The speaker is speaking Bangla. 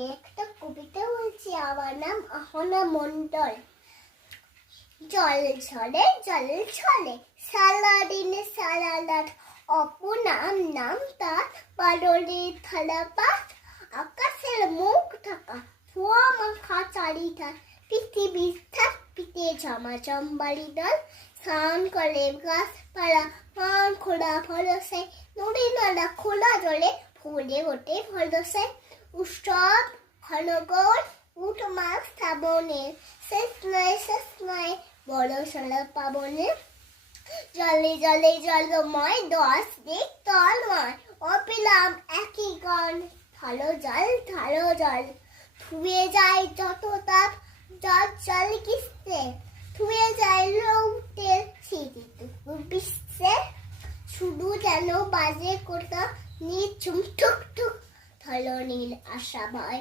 একটা কবিতা বলছি, আমার নাম আহনা মন্ডল। জল ছলে জল ছলে সারাদিনে সারা রাত, অপনাম নাম তার পারলের থালা পাত। আকাশের মুখ ঢাকা ধোয়া মাখা চারিধার, পৃথিবীর থাক পিতে ঝমাঝম বাড়ি দল। স্নান করে গাছপালা মান খোলা ভরসে, নদী নালা খোলা জলে ফুলে ওঠে ভরসে। উৎসব ঘনঘন উঠ মাঘ শ্রাবণে, শেষ নাই বড় সড়ক পাবনে। জলে জলে জলময় দশ দিক তলময়, অবিরাম একই গান ঢালো জল। ধুয়ে যায় যত তাপ জল কিসে, ধুয়ে যায় রৌদ্রের স্মৃতিটুকু বিশ্বে। শুধু যেন বাজে কোথা নিঝুম টুক টুক, ধরো নীল আশা ভয়।